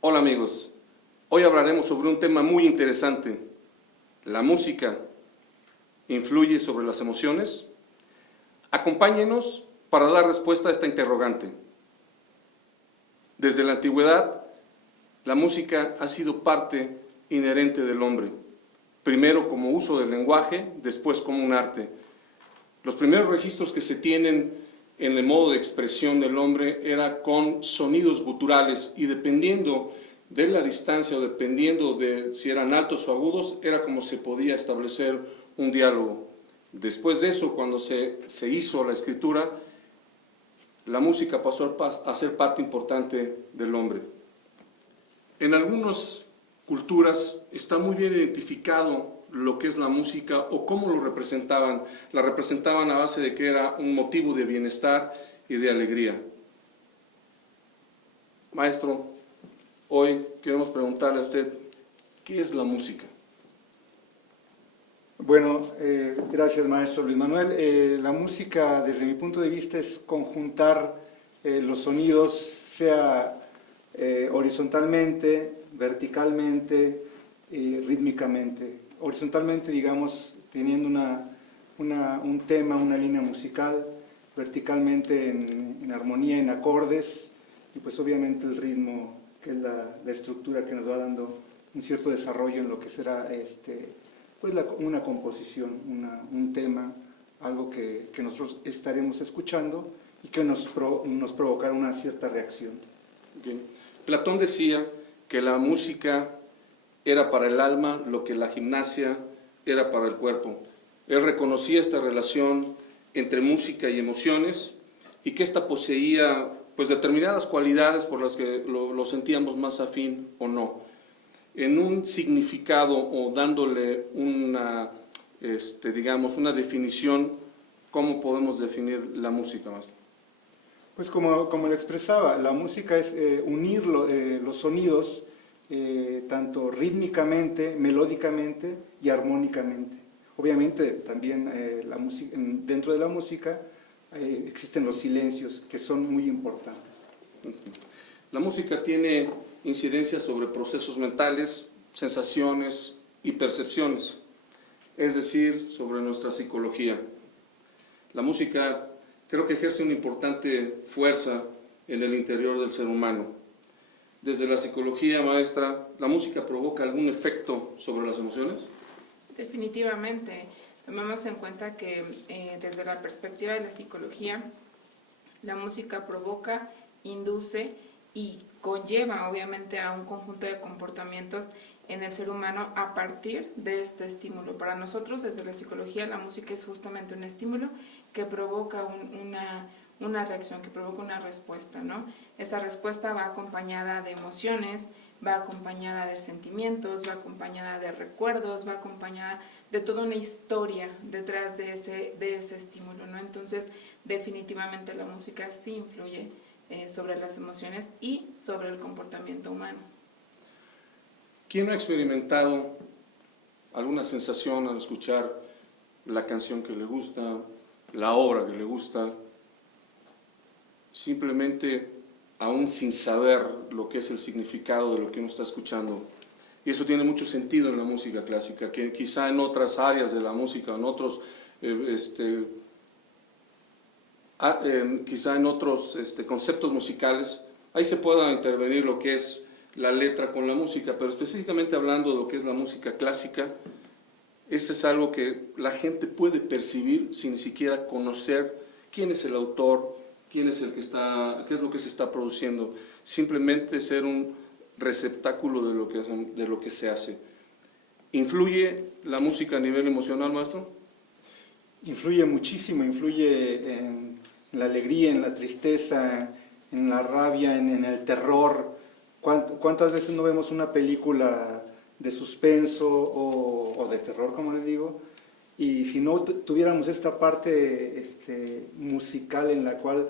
Hola amigos, hoy hablaremos sobre un tema muy interesante. ¿La música influye sobre las emociones? Acompáñenos para dar respuesta a esta interrogante. Desde la antigüedad, la música ha sido parte inherente del hombre, primero como uso del lenguaje, después como un arte. Los primeros registros que se tienen en el modo de expresión del hombre era con sonidos guturales, y dependiendo de la distancia o dependiendo de si eran altos o agudos, era como se podía establecer un diálogo. Después de eso, cuando se hizo la escritura, la música pasó a ser parte importante del hombre. En algunas culturas está muy bien identificado lo que es la música o cómo lo representaban. La representaban a base de que era un motivo de bienestar y de alegría. Maestro, hoy queremos preguntarle a usted, ¿qué es la música? Bueno, gracias maestro Luis Manuel. La música, desde mi punto de vista, es conjuntar los sonidos, sea horizontalmente, verticalmente, rítmicamente. Horizontalmente, digamos, teniendo un tema, una línea musical, verticalmente en armonía, en acordes, y pues obviamente el ritmo, que es la estructura que nos va dando un cierto desarrollo en lo que será pues una composición, un tema, algo que nosotros estaremos escuchando y que nos provocará una cierta reacción. Bien. Platón decía que la música era para el alma lo que la gimnasia era para el cuerpo. Él reconocía esta relación entre música y emociones y que ésta poseía pues determinadas cualidades por las que lo sentíamos más afín o no. En un significado o dándole una, digamos, una definición, ¿cómo podemos definir la música, maestro? Pues como lo expresaba, la música es unir los sonidos tanto rítmicamente, melódicamente y armónicamente. Obviamente también dentro de la música existen los silencios que son muy importantes. La música tiene incidencia sobre procesos mentales, sensaciones y percepciones, es decir, sobre nuestra psicología. La música creo que ejerce una importante fuerza en el interior del ser humano. Desde la psicología, maestra, ¿la música provoca algún efecto sobre las emociones? Definitivamente. Tomemos en cuenta que desde la perspectiva de la psicología, la música provoca, induce y conlleva obviamente a un conjunto de comportamientos en el ser humano a partir de este estímulo. Para nosotros, desde la psicología, la música es justamente un estímulo que provoca una reacción, que provoca una respuesta, ¿no? Esa respuesta va acompañada de emociones, va acompañada de sentimientos, va acompañada de recuerdos, va acompañada de toda una historia detrás de ese estímulo, ¿no? Entonces, definitivamente la música sí influye sobre las emociones y sobre el comportamiento humano. ¿Quién no ha experimentado alguna sensación al escuchar la canción que le gusta, la obra que le gusta, simplemente aún sin saber lo que es el significado de lo que uno está escuchando? Y eso tiene mucho sentido en la música clásica, que quizá en otras áreas de la música, en otros, quizá en otros conceptos musicales, ahí se pueda intervenir lo que es la letra con la música, pero específicamente hablando de lo que es la música clásica, eso es algo que la gente puede percibir sin ni siquiera conocer quién es el autor, quién es qué es lo que se está produciendo, simplemente ser un receptáculo de lo que se hace. ¿Influye la música a nivel emocional, maestro? Influye muchísimo, influye en la alegría, en la tristeza, en la rabia, en el terror. ¿Cuántas veces no vemos una película de suspenso o de terror, como les digo? Y si no tuviéramos esta parte musical en la cual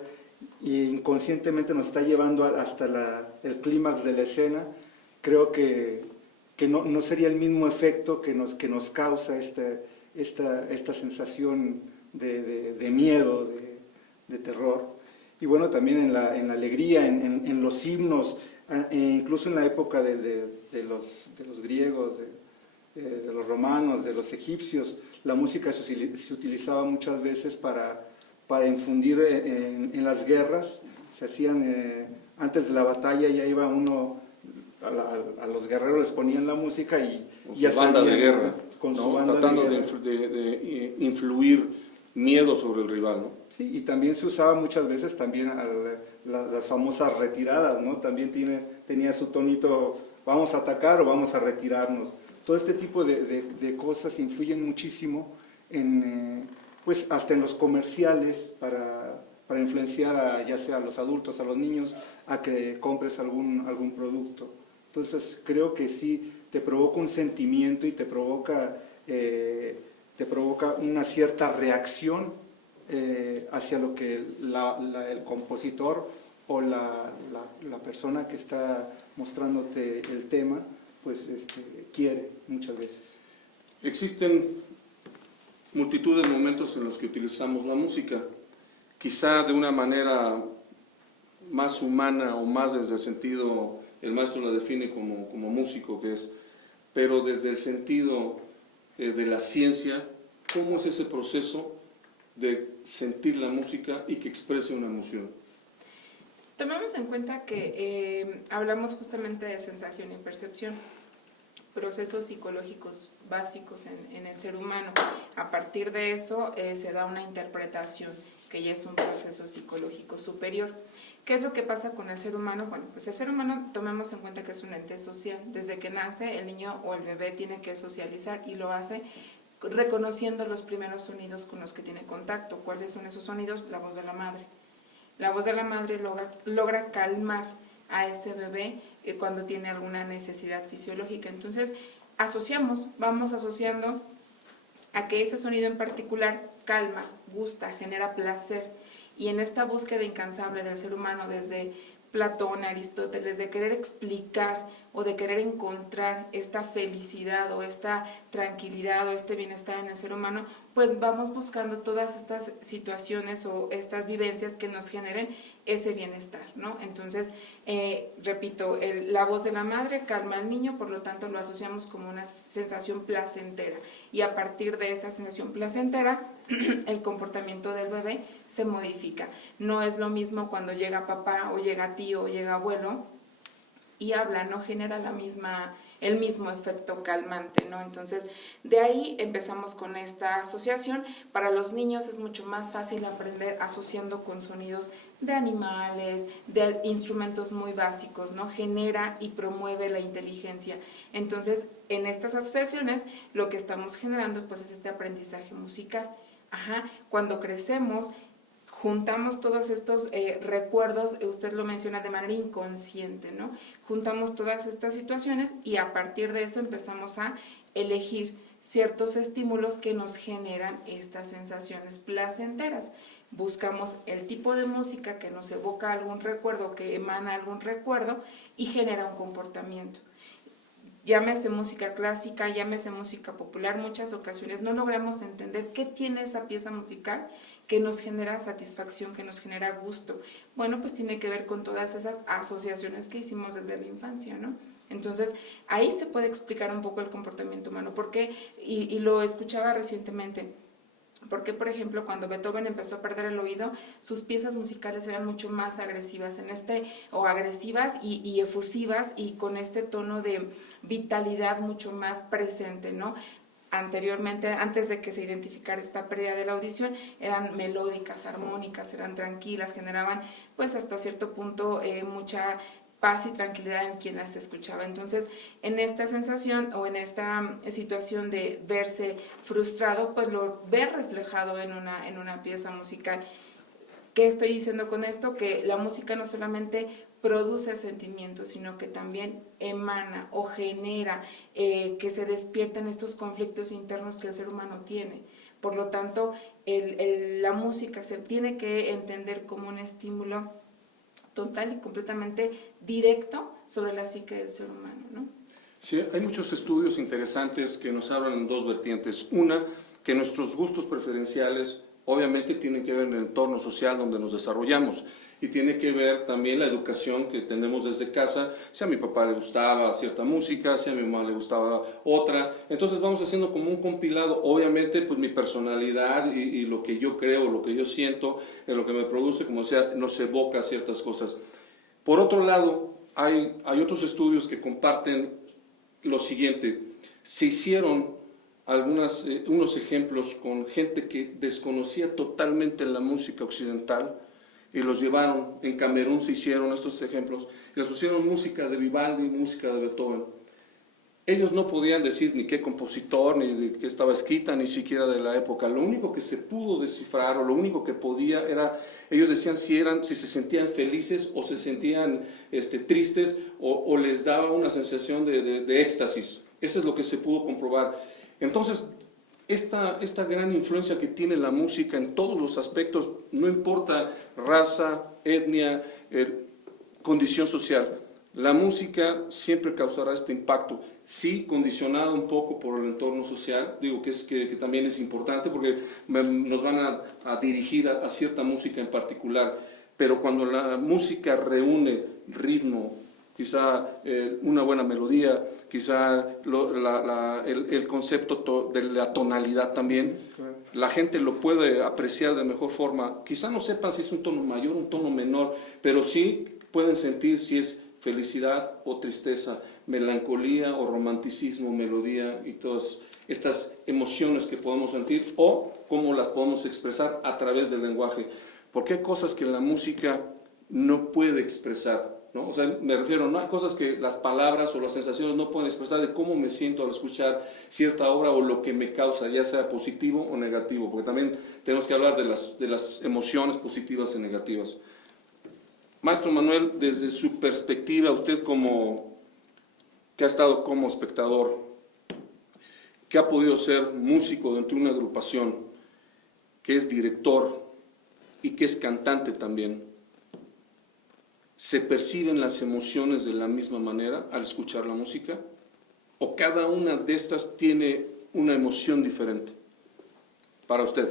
inconscientemente nos está llevando hasta el clímax de la escena, creo que no sería el mismo efecto que nos causa esta sensación de miedo, de terror. Y bueno, también en la alegría, en los himnos, incluso en la época de los griegos, de los romanos, de los egipcios, la música se utilizaba muchas veces para infundir en las guerras. Se hacían, antes de la batalla ya iba uno, a los guerreros les ponían la música y con ya su banda de salían guerra, con ¿no? su banda Tratando de guerra. de influir miedo sobre el rival, ¿no? Sí, y también se usaba muchas veces también las famosas retiradas, ¿no? También tenía su tonito, vamos a atacar o vamos a retirarnos. Todo este tipo de cosas influyen muchísimo pues hasta en los comerciales para influenciar ya sea a los adultos, a los niños, a que compres algún producto. Entonces creo que sí te provoca un sentimiento y te provoca una cierta reacción hacia lo que el compositor o la persona que está mostrándote el tema pues quiere muchas veces. Existen multitud de momentos en los que utilizamos la música, quizá de una manera más humana o más desde el sentido, el maestro la define como músico que es, pero desde el sentido de la ciencia, ¿cómo es ese proceso de sentir la música y que exprese una emoción? Tomemos en cuenta que hablamos justamente de sensación y percepción, procesos psicológicos básicos en el ser humano. A partir de eso se da una interpretación, que ya es un proceso psicológico superior. ¿Qué es lo que pasa con el ser humano? Bueno, pues el ser humano, tomemos en cuenta que es un ente social. Desde que nace, el niño o el bebé tiene que socializar y lo hace reconociendo los primeros sonidos con los que tiene contacto. ¿Cuáles son esos sonidos? La voz de la madre. La voz de la madre logra calmar a ese bebé cuando tiene alguna necesidad fisiológica. Entonces, vamos asociando a que ese sonido en particular calma, gusta, genera placer. Y en esta búsqueda incansable del ser humano, desde Platón, Aristóteles, de querer explicar o de querer encontrar esta felicidad o esta tranquilidad o este bienestar en el ser humano, pues vamos buscando todas estas situaciones o estas vivencias que nos generen ese bienestar, ¿no? Entonces, repito, la voz de la madre calma al niño, por lo tanto lo asociamos como una sensación placentera, y a partir de esa sensación placentera, el comportamiento del bebé se modifica. No es lo mismo cuando llega papá o llega tío o llega abuelo y habla, no genera el mismo efecto calmante, ¿no? Entonces, de ahí empezamos con esta asociación. Para los niños es mucho más fácil aprender asociando con sonidos de animales, de instrumentos muy básicos, ¿no? Genera y promueve la inteligencia. Entonces, en estas asociaciones, lo que estamos generando, pues, es este aprendizaje musical. Cuando crecemos, juntamos todos estos recuerdos, usted lo menciona de manera inconsciente, ¿no? Juntamos todas estas situaciones y a partir de eso empezamos a elegir ciertos estímulos que nos generan estas sensaciones placenteras. Buscamos el tipo de música que nos evoca algún recuerdo, que emana algún recuerdo y genera un comportamiento. Llámese música clásica, llámese música popular, muchas ocasiones no logramos entender qué tiene esa pieza musical que nos genera satisfacción, que nos genera gusto. Bueno, pues tiene que ver con todas esas asociaciones que hicimos desde la infancia, ¿no? Entonces, ahí se puede explicar un poco el comportamiento humano. ¿Por qué? Y lo escuchaba recientemente. Porque, por ejemplo, cuando Beethoven empezó a perder el oído, sus piezas musicales eran mucho más agresivas, agresivas y efusivas, y con este tono de vitalidad mucho más presente, ¿no? Anteriormente, antes de que se identificara esta pérdida de la audición, eran melódicas, armónicas, eran tranquilas, generaban pues hasta cierto punto mucha paz y tranquilidad en quien las escuchaba. Entonces, en esta sensación o en esta situación de verse frustrado, pues lo ve reflejado en una pieza musical. ¿Qué estoy diciendo con esto? Que la música no solamente produce sentimientos, sino que también emana o genera que se despierten estos conflictos internos que el ser humano tiene. Por lo tanto, la música se tiene que entender como un estímulo total y completamente directo sobre la psique del ser humano, ¿no? Sí, hay muchos estudios interesantes que nos hablan en dos vertientes. Una, que nuestros gustos preferenciales obviamente tienen que ver en el entorno social donde nos desarrollamos. Y tiene que ver también la educación que tenemos desde casa, si a mi papá le gustaba cierta música, si a mi mamá le gustaba otra. Entonces vamos haciendo como un compilado. Obviamente, pues mi personalidad y lo que yo creo, lo que yo siento, lo que me produce, como sea, nos evoca ciertas cosas. Por otro lado, hay otros estudios que comparten lo siguiente. Se hicieron unos ejemplos con gente que desconocía totalmente la música occidental y los llevaron. En Camerún se hicieron estos ejemplos y les pusieron música de Vivaldi, música de Beethoven. Ellos no podían decir ni qué compositor, ni de qué estaba escrita, ni siquiera de la época. Lo único que se pudo descifrar, o lo único que podía, era, ellos decían si se sentían felices o se sentían tristes, o les daba una sensación de éxtasis. Eso es lo que se pudo comprobar. Entonces, esta gran influencia que tiene la música en todos los aspectos, no importa raza, etnia, condición social, la música siempre causará este impacto, sí condicionado un poco por el entorno social, digo que también es importante porque nos van a dirigir a cierta música en particular, pero cuando la música reúne ritmo, quizá una buena melodía, quizá el concepto de la tonalidad también, claro, la gente lo puede apreciar de mejor forma. Quizá no sepan si es un tono mayor, un tono menor, pero sí pueden sentir si es felicidad o tristeza, melancolía o romanticismo, melodía y todas estas emociones que podemos sentir o cómo las podemos expresar a través del lenguaje. Porque hay cosas que la música no puede expresar, ¿no? O sea, me refiero, no hay cosas que las palabras o las sensaciones no pueden expresar de cómo me siento al escuchar cierta obra o lo que me causa, ya sea positivo o negativo, porque también tenemos que hablar de las emociones positivas y negativas. Maestro Manuel, desde su perspectiva, usted que ha estado como espectador, que ha podido ser músico dentro de una agrupación, que es director y que es cantante también, ¿se perciben las emociones de la misma manera al escuchar la música? ¿O cada una de estas tiene una emoción diferente para usted?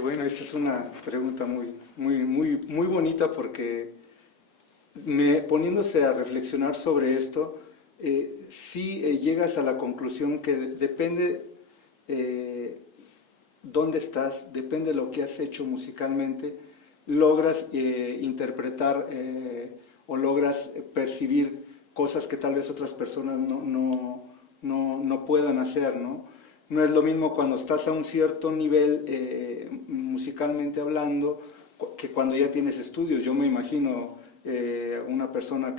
Bueno, esa es una pregunta muy bonita porque poniéndose a reflexionar sobre esto, sí llegas a la conclusión que depende dónde estás, depende de lo que has hecho musicalmente, logras interpretar o logras percibir cosas que tal vez otras personas no puedan hacer, ¿no? No es lo mismo cuando estás a un cierto nivel musicalmente hablando que cuando ya tienes estudios. Yo me imagino una persona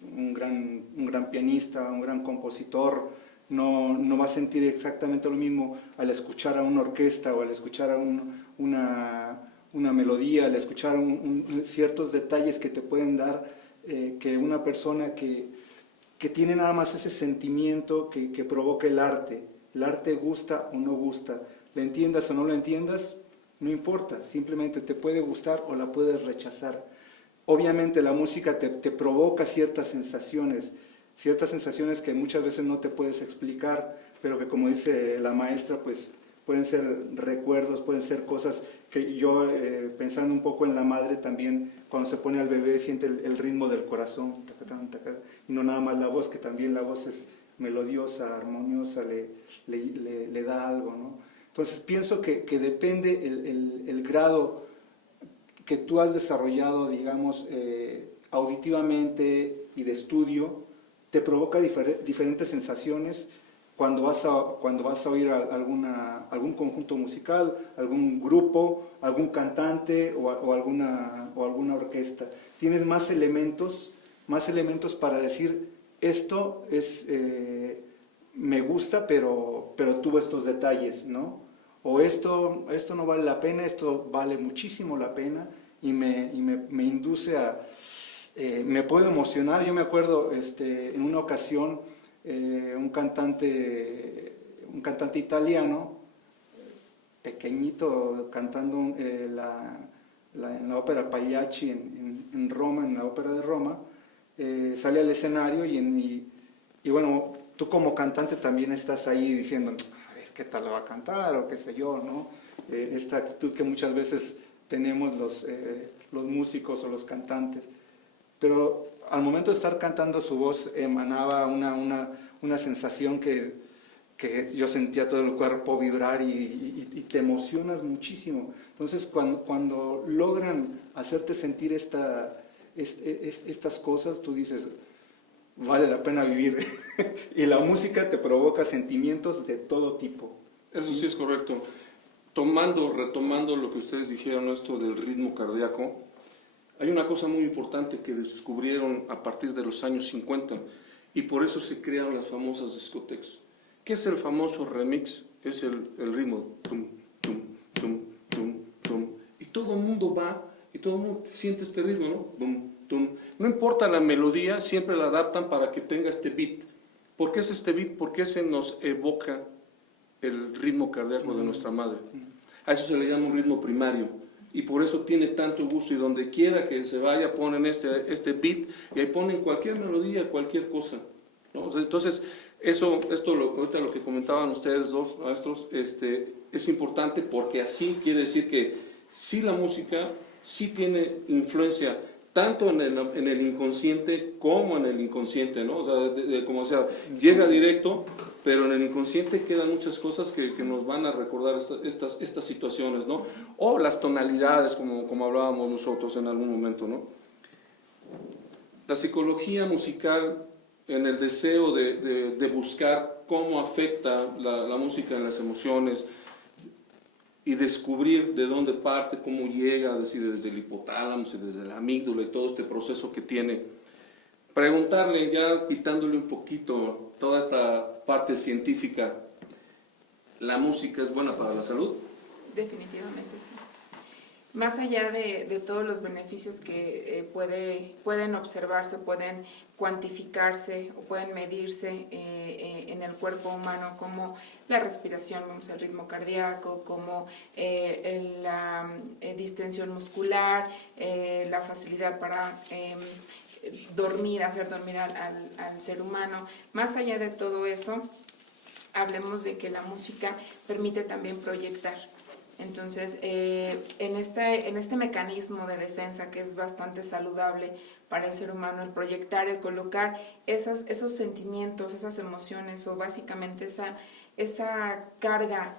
un gran pianista, un gran compositor, no va a sentir exactamente lo mismo al escuchar a una orquesta o al escuchar a una melodía, al escuchar ciertos detalles que te pueden dar que una persona que tiene nada más ese sentimiento que provoca el arte. El arte gusta o no gusta, le entiendas o no lo entiendas, no importa, simplemente te puede gustar o la puedes rechazar. Obviamente la música te provoca ciertas sensaciones que muchas veces no te puedes explicar, pero que como dice la maestra, pues pueden ser recuerdos, pueden ser cosas que yo, pensando un poco en la madre también, cuando se pone al bebé siente el ritmo del corazón, y no nada más la voz, que también la voz es melodiosa, armoniosa, le da algo, ¿no? Entonces pienso que depende el grado que tú has desarrollado, digamos, auditivamente y de estudio, te provoca diferentes sensaciones cuando vas a oír algún conjunto musical, algún grupo, algún cantante o alguna orquesta. Tienes más elementos para decir, esto me gusta, pero tuvo estos detalles, ¿no? O esto no vale la pena, esto vale muchísimo la pena y me induce me puedo emocionar. Yo me acuerdo en una ocasión un cantante italiano, pequeñito, cantando en la ópera Pagliacci en Roma, en la ópera de Roma, sale al escenario y bueno, tú como cantante también estás ahí diciendo, a ver, ¿qué tal la va a cantar? O qué sé yo, ¿no? Esta actitud que muchas veces tenemos los músicos o los cantantes, pero al momento de estar cantando su voz emanaba una sensación que yo sentía todo el cuerpo vibrar y te emocionas muchísimo. Entonces cuando logran hacerte sentir estas cosas, tú dices, vale la pena vivir. Y la música te provoca sentimientos de todo tipo. Eso sí es correcto. Retomando lo que ustedes dijeron, esto del ritmo cardíaco, hay una cosa muy importante que descubrieron a partir de los años 50 y por eso se crearon las famosas discotecas. ¿Qué es el famoso remix? Es el ritmo tum, tum, tum, tum, tum. Y todo el mundo va y todo el mundo siente este ritmo, ¿no? Tum, tum. No importa la melodía, siempre la adaptan para que tenga este beat. ¿Por qué es este beat? Porque se nos evoca el ritmo cardíaco de nuestra madre. A eso se le llama un ritmo primario. Y por eso tiene tanto gusto, y donde quiera que se vaya ponen este beat y ahí ponen cualquier melodía, cualquier cosa, ¿no? Entonces, ahorita lo que comentaban ustedes dos maestros, es importante porque así quiere decir que sí la música sí tiene influencia tanto en el inconsciente como en el inconsciente, ¿no? O sea, llega directo, pero en el inconsciente quedan muchas cosas que nos van a recordar estas situaciones, ¿no? O las tonalidades, como hablábamos nosotros en algún momento, ¿no? La psicología musical, en el deseo de buscar cómo afecta la música en las emociones y descubrir de dónde parte, cómo llega, desde el hipotálamo y desde la amígdala y todo este proceso que tiene. Preguntarle, ya quitándole un poquito toda esta parte científica, ¿la música es buena para la salud? Definitivamente sí. Más allá de todos los beneficios que pueden observarse, pueden cuantificarse o pueden medirse en el cuerpo humano, como la respiración, el ritmo cardíaco, como la distensión muscular, la facilidad para hacer dormir al ser humano. Más allá de todo eso, hablemos de que la música permite también proyectar. Entonces, en este mecanismo de defensa que es bastante saludable para el ser humano, el proyectar, el colocar esos sentimientos, esas emociones o básicamente esa carga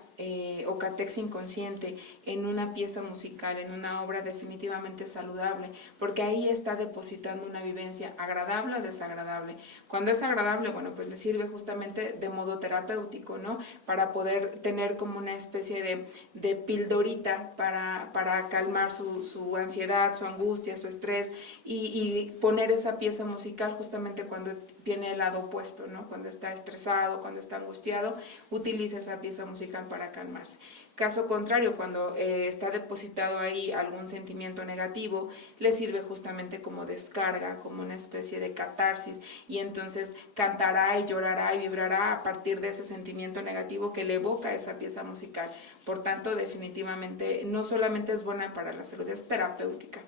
o catex inconsciente en una pieza musical, en una obra definitivamente saludable, porque ahí está depositando una vivencia agradable o desagradable. Cuando es agradable, bueno, pues le sirve justamente de modo terapéutico, ¿no? Para poder tener como una especie de pildorita para calmar su ansiedad, su angustia, su estrés y poner esa pieza musical justamente cuando tiene el lado opuesto, ¿no? Cuando está estresado, cuando está angustiado, utiliza esa pieza musical para calmarse. Caso contrario, cuando está depositado ahí algún sentimiento negativo, le sirve justamente como descarga, como una especie de catarsis, y entonces cantará y llorará y vibrará a partir de ese sentimiento negativo que le evoca esa pieza musical. Por tanto, definitivamente no solamente es buena para la salud, es terapéutica.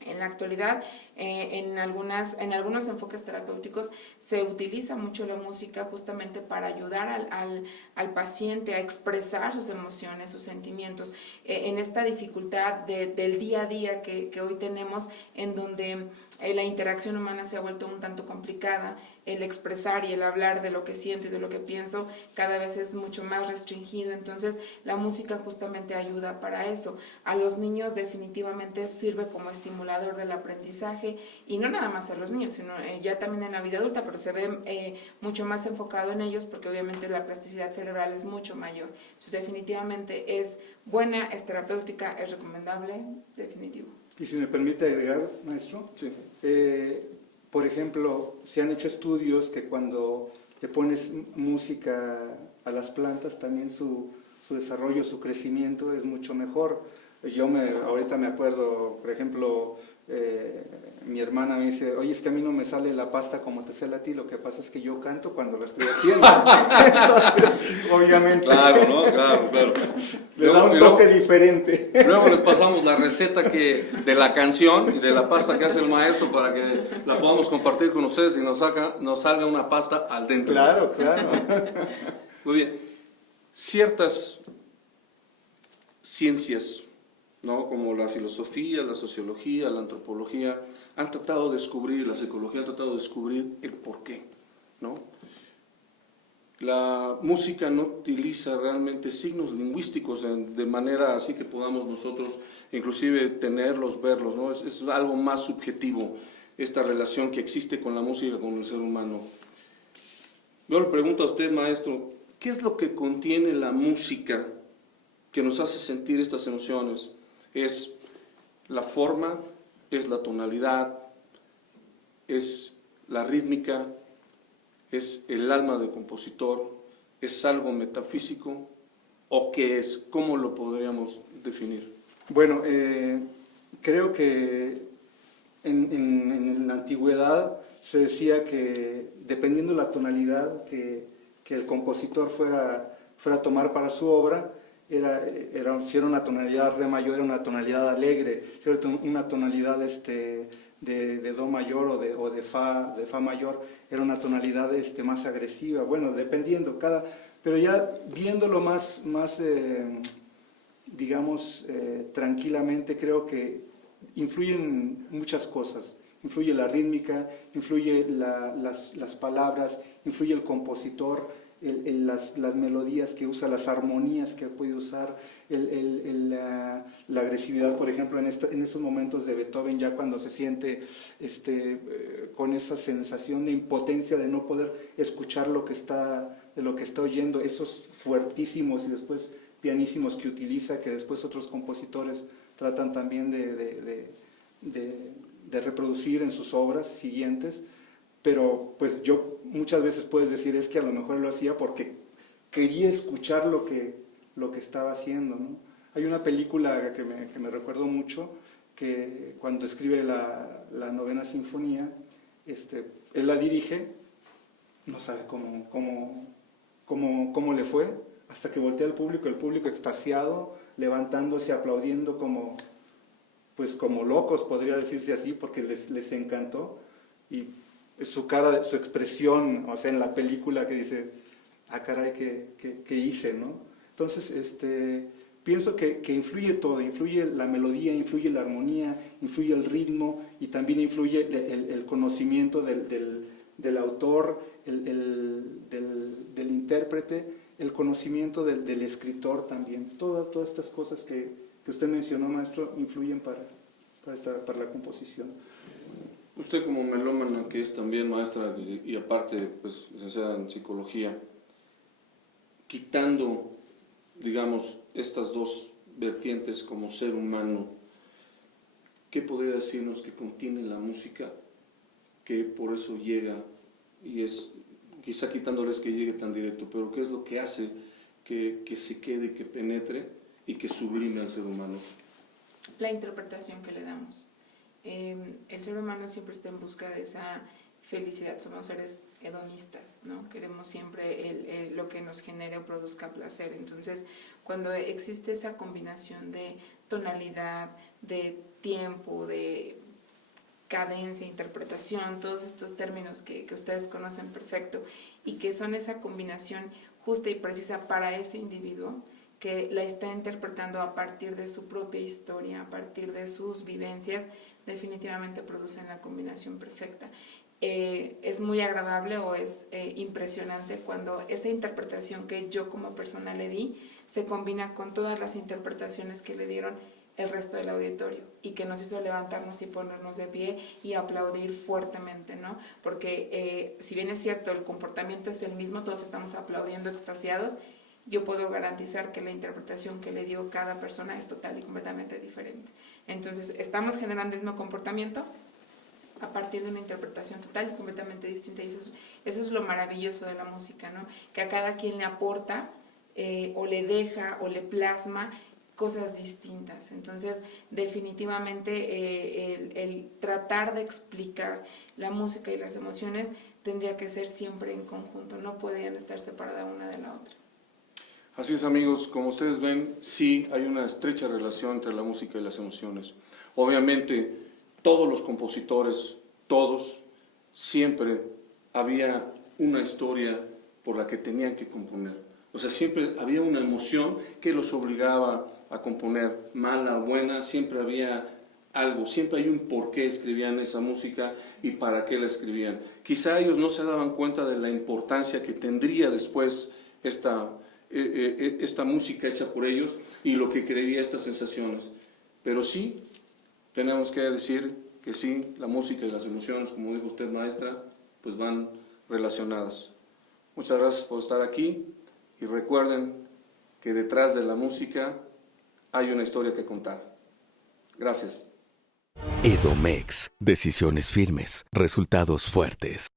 En la actualidad, en algunos enfoques terapéuticos se utiliza mucho la música justamente para ayudar al paciente a expresar sus emociones, sus sentimientos, en esta dificultad del día a día que hoy tenemos, en donde la interacción humana se ha vuelto un tanto complicada. El expresar y el hablar de lo que siento y de lo que pienso cada vez es mucho más restringido. Entonces la música justamente ayuda para eso. A los niños definitivamente sirve como estimulador del aprendizaje, y no nada más a los niños, sino ya también en la vida adulta, pero se ve mucho más enfocado en ellos porque obviamente la plasticidad cerebral es mucho mayor. Entonces definitivamente es buena, es terapéutica, es recomendable, definitivo. Y si me permite agregar, maestro, Sí. Por ejemplo, se han hecho estudios que cuando le pones música a las plantas, también su desarrollo, su crecimiento es mucho mejor. Ahorita me acuerdo, por ejemplo, mi hermana me dice, oye, es que a mí no me sale la pasta como te sale a ti, lo que pasa es que yo canto cuando lo estoy haciendo. Entonces, obviamente. Claro, ¿no? Claro. Le da un toque diferente. Luego les pasamos la receta de la canción y de la pasta que hace el maestro para que la podamos compartir con ustedes y nos salga una pasta al dente. Claro. Muy bien. Ciertas ciencias ¿no? Como la filosofía, la sociología, la antropología, han tratado de descubrir, la psicología han tratado de descubrir el porqué, ¿no? La música no utiliza realmente signos lingüísticos de manera así que podamos nosotros inclusive tenerlos, verlos, ¿no? Es algo más subjetivo esta relación que existe con la música, con el ser humano. Yo le pregunto a usted, maestro, ¿qué es lo que contiene la música que nos hace sentir estas emociones? ¿Es la forma? ¿Es la tonalidad? ¿Es la rítmica? ¿Es el alma del compositor? ¿Es algo metafísico? ¿O qué es? ¿Cómo lo podríamos definir? Bueno, creo que en la antigüedad se decía que dependiendo de la tonalidad que el compositor fuera a tomar para su obra, si era una tonalidad re mayor, era una tonalidad alegre, si era una tonalidad de do mayor o de fa mayor, era una tonalidad más agresiva. Bueno, dependiendo, pero ya viéndolo más digamos, tranquilamente, creo que influyen muchas cosas. Influye la rítmica, influye las palabras, influye el compositor, las melodías que usa, las armonías que puede usar, la agresividad, por ejemplo, en estos momentos de Beethoven, ya cuando se siente con esa sensación de impotencia de no poder escuchar de lo que está oyendo, esos fuertísimos y después pianísimos que utiliza, que después otros compositores tratan también de reproducir en sus obras siguientes, pero pues yo muchas veces puedes decir es que a lo mejor lo hacía porque quería escuchar lo que estaba haciendo, ¿no? Hay una película que me recuerdo mucho, que cuando escribe la novena sinfonía, él la dirige, no sabe cómo le fue, hasta que voltea al público, el público extasiado, levantándose, aplaudiendo como locos, podría decirse así, porque les encantó. Y su cara, su expresión, o sea, en la película que dice, ah, caray, ¿qué hice, no? Entonces, pienso que influye todo, influye la melodía, influye la armonía, influye el ritmo y también influye el conocimiento del autor, del intérprete, el conocimiento del escritor también. Todas estas cosas que usted mencionó, maestro, influyen para la composición. Usted como melómana, que es también maestra y aparte pues licenciada en psicología, quitando, digamos, estas dos vertientes como ser humano, ¿qué podría decirnos que contiene la música que por eso llega y es, quizá quitándoles que llegue tan directo, pero qué es lo que hace que se quede, que penetre y que sublime al ser humano? La interpretación que le damos. El ser humano siempre está en busca de esa felicidad, somos seres hedonistas, ¿no? Queremos siempre lo que nos genere o produzca placer. Entonces, cuando existe esa combinación de tonalidad, de tiempo, de cadencia, interpretación, todos estos términos que ustedes conocen perfecto y que son esa combinación justa y precisa para ese individuo que la está interpretando a partir de su propia historia, a partir de sus vivencias, definitivamente producen la combinación perfecta. Es muy agradable o es impresionante cuando esa interpretación que yo como persona le di se combina con todas las interpretaciones que le dieron el resto del auditorio y que nos hizo levantarnos y ponernos de pie y aplaudir fuertemente, ¿no? Porque si bien es cierto, el comportamiento es el mismo, todos estamos aplaudiendo extasiados, yo puedo garantizar que la interpretación que le dio cada persona es total y completamente diferente. Entonces, estamos generando el mismo comportamiento a partir de una interpretación total y completamente distinta. Y eso es lo maravilloso de la música, ¿no? Que a cada quien le aporta o le deja o le plasma cosas distintas. Entonces, definitivamente el tratar de explicar la música y las emociones tendría que ser siempre en conjunto, no podrían estar separadas una de la otra. Así es, amigos, como ustedes ven, sí hay una estrecha relación entre la música y las emociones. Obviamente, todos los compositores, todos, siempre había una historia por la que tenían que componer. O sea, siempre había una emoción que los obligaba a componer, mala o buena, siempre había algo, siempre hay un por qué escribían esa música y para qué la escribían. Quizá ellos no se daban cuenta de la importancia que tendría después esta música hecha por ellos y lo que crearía estas sensaciones. Pero sí, tenemos que decir que sí, la música y las emociones, como dijo usted, maestra, pues van relacionadas. Muchas gracias por estar aquí y recuerden que detrás de la música hay una historia que contar. Gracias. Edomex. Decisiones firmes, resultados fuertes.